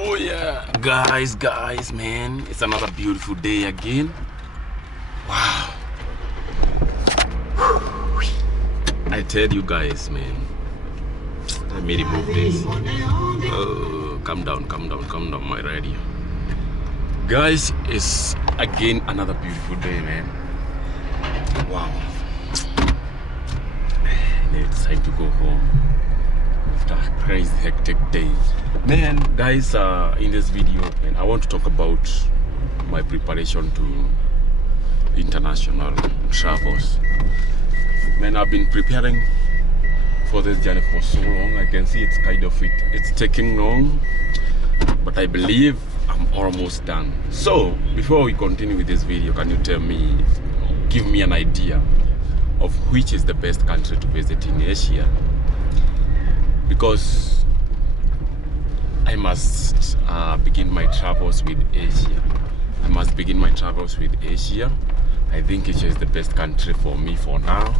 Oh yeah, guys, man, it's another beautiful day again. Wow. I tell you guys, man, let me remove this. Oh, calm down, my radio. Guys, it's again another beautiful day, man. Wow. It's time to go home after a crazy hectic day. Man, guys, in this video, man, I want to talk about my preparation to international travels. Man, I've been preparing for this journey for so long. I can see it's taking long, but I believe I'm almost done. So before we continue with this video, can you tell me, give me an idea of which is the best country to visit in Asia? Because I must begin my travels with Asia. I think Asia is the best country for me for now.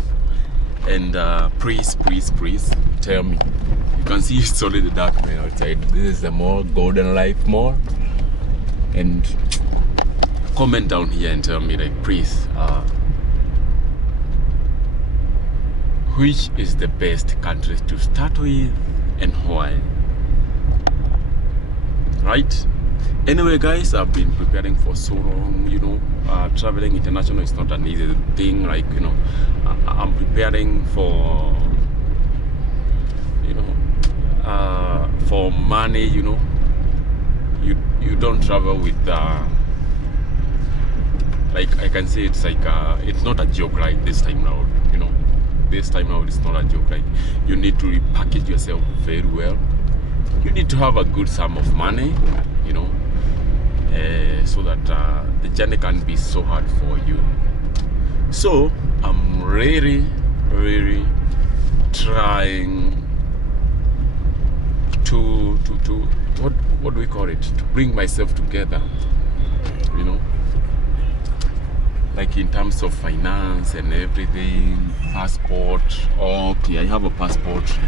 And please tell me. You can see it's already dark, man, outside. This is the Mall, Golden Life Mall. And comment down here and tell me, like, please, which is the best country to start with and why? Right? Anyway, guys, I've been preparing for so long, you know. Traveling international is not an easy thing, like, you know. I'm preparing for, you know, for money, you know. You don't travel with, like, I can say it's like, it's not a joke, like, this time now, you know. This time out, it's not a joke. Like, you need to repackage yourself very well. You need to have a good sum of money, you know, so that the journey can be so hard for you. So I'm really trying to what do we call it? To bring myself together, you know. Like in terms of finance and everything, passport. Okay, I have a passport,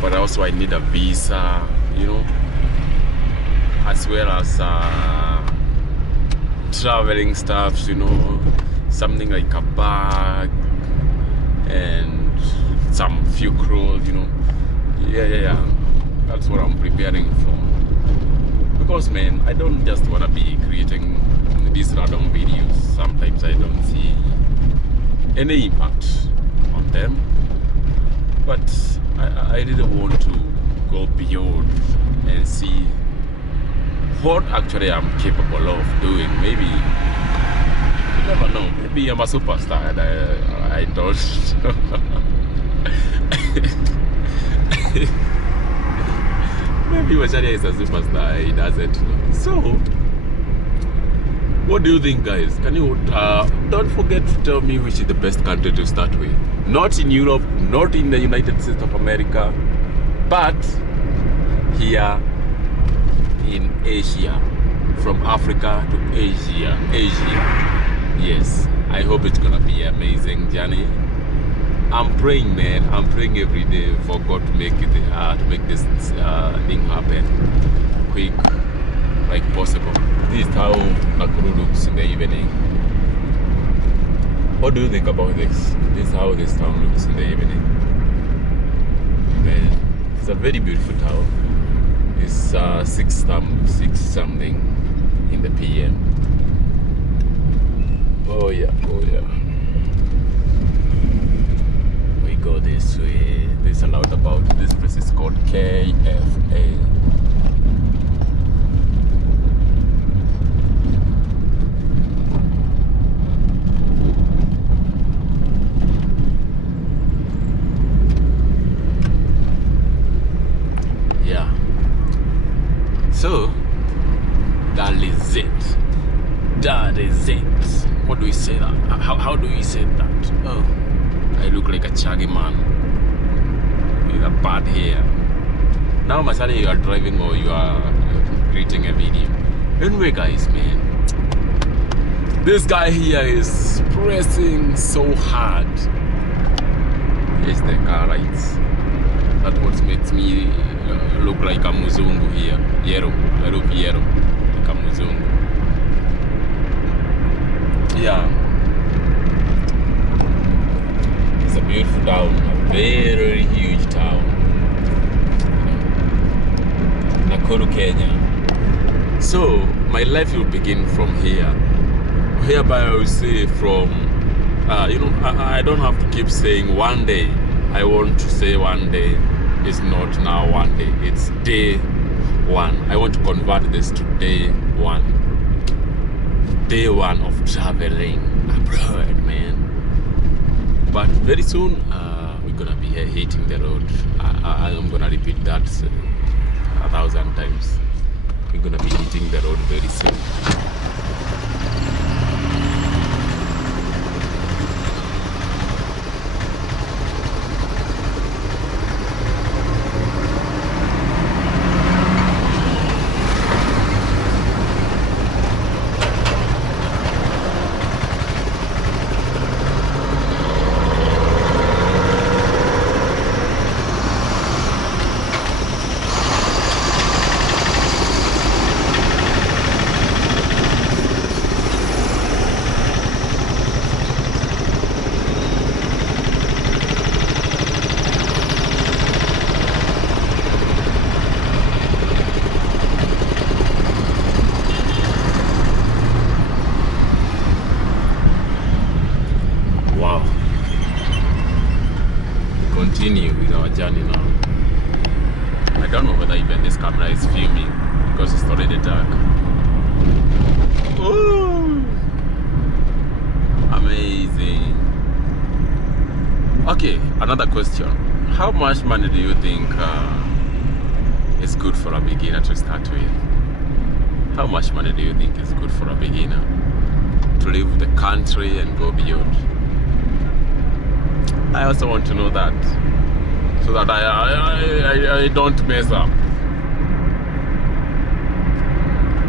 but also I need a visa, you know, as well as traveling stuff, you know, something like a bag and some few clothes, you know. Yeah. That's what I'm preparing for. Because, man, I don't just want to be creating these random videos. Sometimes I don't see any impact on them, but I really want to go beyond and see what actually I'm capable of doing. Maybe, you never know, maybe I'm a superstar and I don't maybe Macharia is a superstar, he doesn't know. So what do you think, guys? Can you don't forget to tell me which is the best country to start with. Not in Europe, not in the United States of America, but here in Asia. From Africa to Asia. Yes, I hope it's gonna be an amazing journey. I'm praying, man. I'm praying every day for God to make it, to make this thing happen quick, like possible. This is how Nakuru looks in the evening. What do you think about this? This is how this town looks in the evening. Man, it's a very beautiful town. It's 6 something in the PM. Oh yeah. We go this way. There's a lot about this place. Is called KFA. So that is it. What do we say that? How do we say that? Oh, I look like a chaggy man with a bad hair. Now, Masali, you are driving or you are creating a video. Anyway, guys, man, this guy here is pressing so hard. Yes, the car rides. That's what makes me look like a muzungu here. Yero. I look yero. Like a muzungu. Yeah. It's a beautiful town. A very huge town. Nakuru, Kenya. So, my life will begin from here. Hereby I will say from, I don't have to keep saying one day. I want to say one day. It's not now one day. It's day one. I want to convert this to day one. Day one of traveling abroad, man. But very soon, we're gonna be hitting the road. I'm gonna repeat that 1,000 times. We're gonna be hitting the road very soon. Continue with our journey now. I don't know whether even this camera is filming because it's already dark. Ooh, amazing. Okay, another question. How much money do you think is good for a beginner to start with? How much money do you think is good for a beginner to leave the country and go beyond? I also want to know that, so that I don't mess up.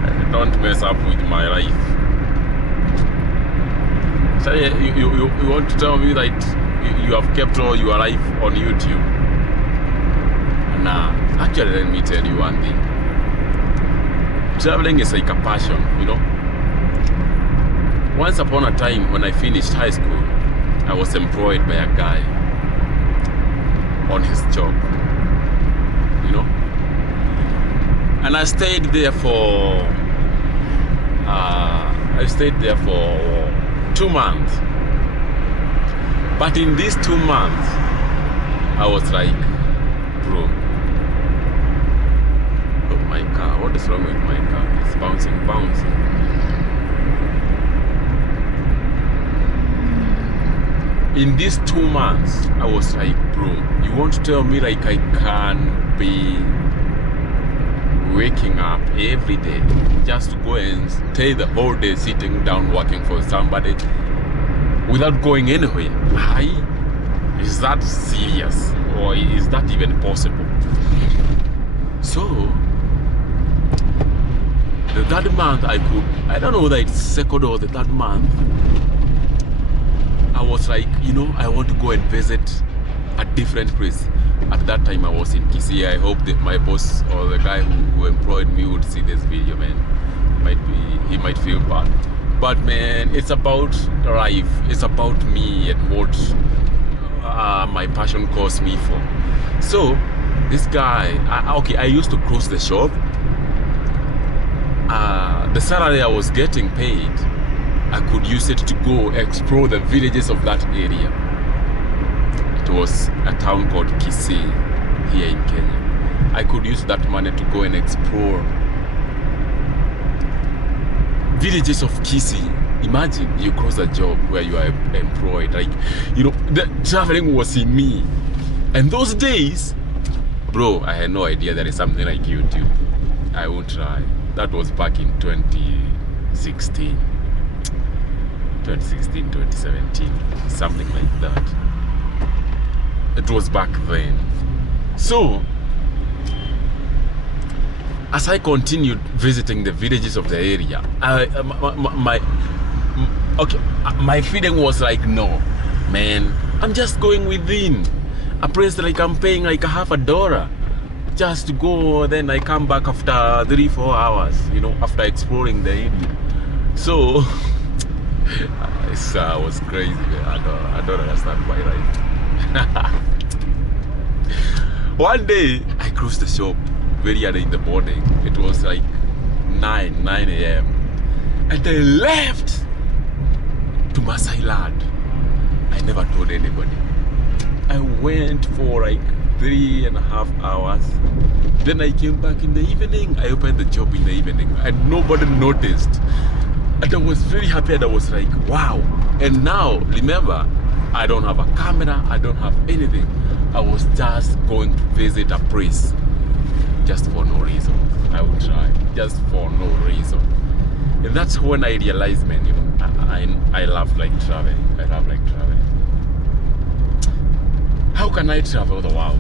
I don't mess up with my life. So you want to tell me that you have kept all your life on YouTube? Nah, actually let me tell you one thing. Traveling is like a passion, you know. Once upon a time when I finished high school, I was employed by a guy on his job, you know, and I stayed there for 2 months. But in these 2 months, I was like, bro, oh my car, what is wrong with my car? It's bouncing. In these 2 months, I was like, bro, you want to tell me like I can be waking up every day just to go and stay the whole day sitting down working for somebody without going anywhere? Is that serious? Or is that even possible? So, the third month I don't know whether it's second or the third month, I was like, you know, I want to go and visit a different place. At that time I was in Kisii. I hope that my boss or the guy who employed me would see this video, man. He might feel bad. But man, it's about life. It's about me and what my passion calls me for. So this guy, I used to close the shop. The salary I was getting paid, I could use it to go explore the villages of that area. It was a town called Kisii here in Kenya. I could use that money to go and explore villages of Kisii. Imagine you close a job where you are employed. Like, you know, the traveling was in me. And those days, bro, I had no idea there is something like YouTube. I won't try. That was back in 2016, 2017, something like that. It was back then. So, as I continued visiting the villages of the area, my feeling was like, no, man, I'm just going within a place like I'm paying like $50 just to go, then I come back after 3-4 hours, you know, after exploring the area. So it was crazy, man. I don't understand why, right? One day I closed the shop very early in the morning. It was like 9 a.m. and I left to Masai Land. I never told anybody. I went for like 3.5 hours. Then I came back in the evening. I opened the shop in the evening and nobody noticed. And I was very happy and I was like, wow. And now, remember, I don't have a camera, I don't have anything. I was just going to visit a place just for no reason. I would try, just for no reason. And that's when I realized, man, you know, I love like traveling. I love like traveling. How can I travel the world?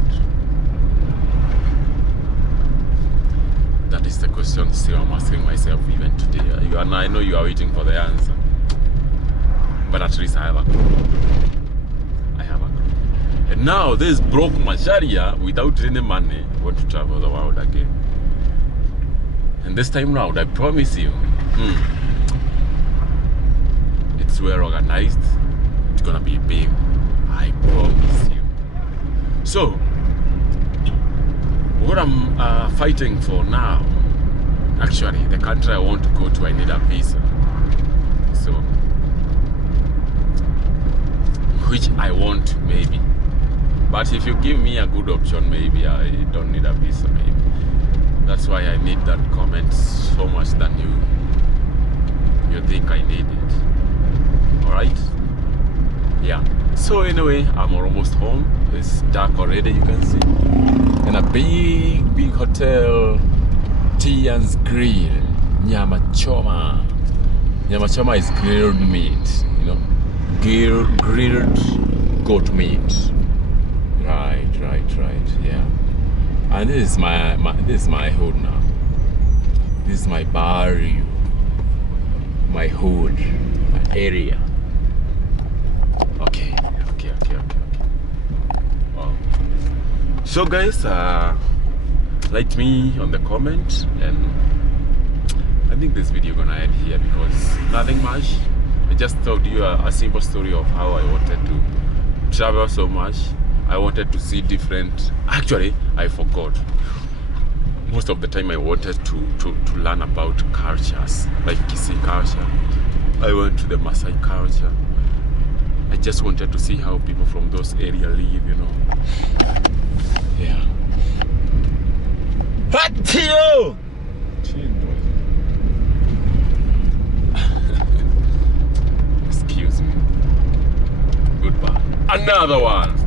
That is the question still I'm asking myself even today. And I know you are waiting for the answer. But at least I have a clue. I have a clue. And now this broke Macharia without any money want to travel the world again. And this time round, I promise you, it's well organized. It's gonna be big. I promise you. So, what I'm fighting for now, actually, the country I want to go to, I need a visa. So, which I want, maybe. But if you give me a good option, maybe I don't need a visa, maybe. That's why I need that comment so much than you think I need it. Alright? Yeah. So anyway, I'm almost home. It's dark already, you can see. In a big hotel, Tian's Grill, Nyama Choma. Nyama Choma is grilled meat, you know, grilled goat meat. Right, yeah. And this is my hood now. This is my barrio, my hood, my area. Okay. Wow. So guys, like me on the comment, and I think this video gonna end here because nothing much. I just told you a simple story of how I wanted to travel so much. I wanted to see different. Actually, I forgot. Most of the time I wanted to learn about cultures, like Kisii culture. I went to the Maasai culture. I just wanted to see how people from those areas live, you know. Yeah. Hatio! Excuse me. Goodbye. Another one.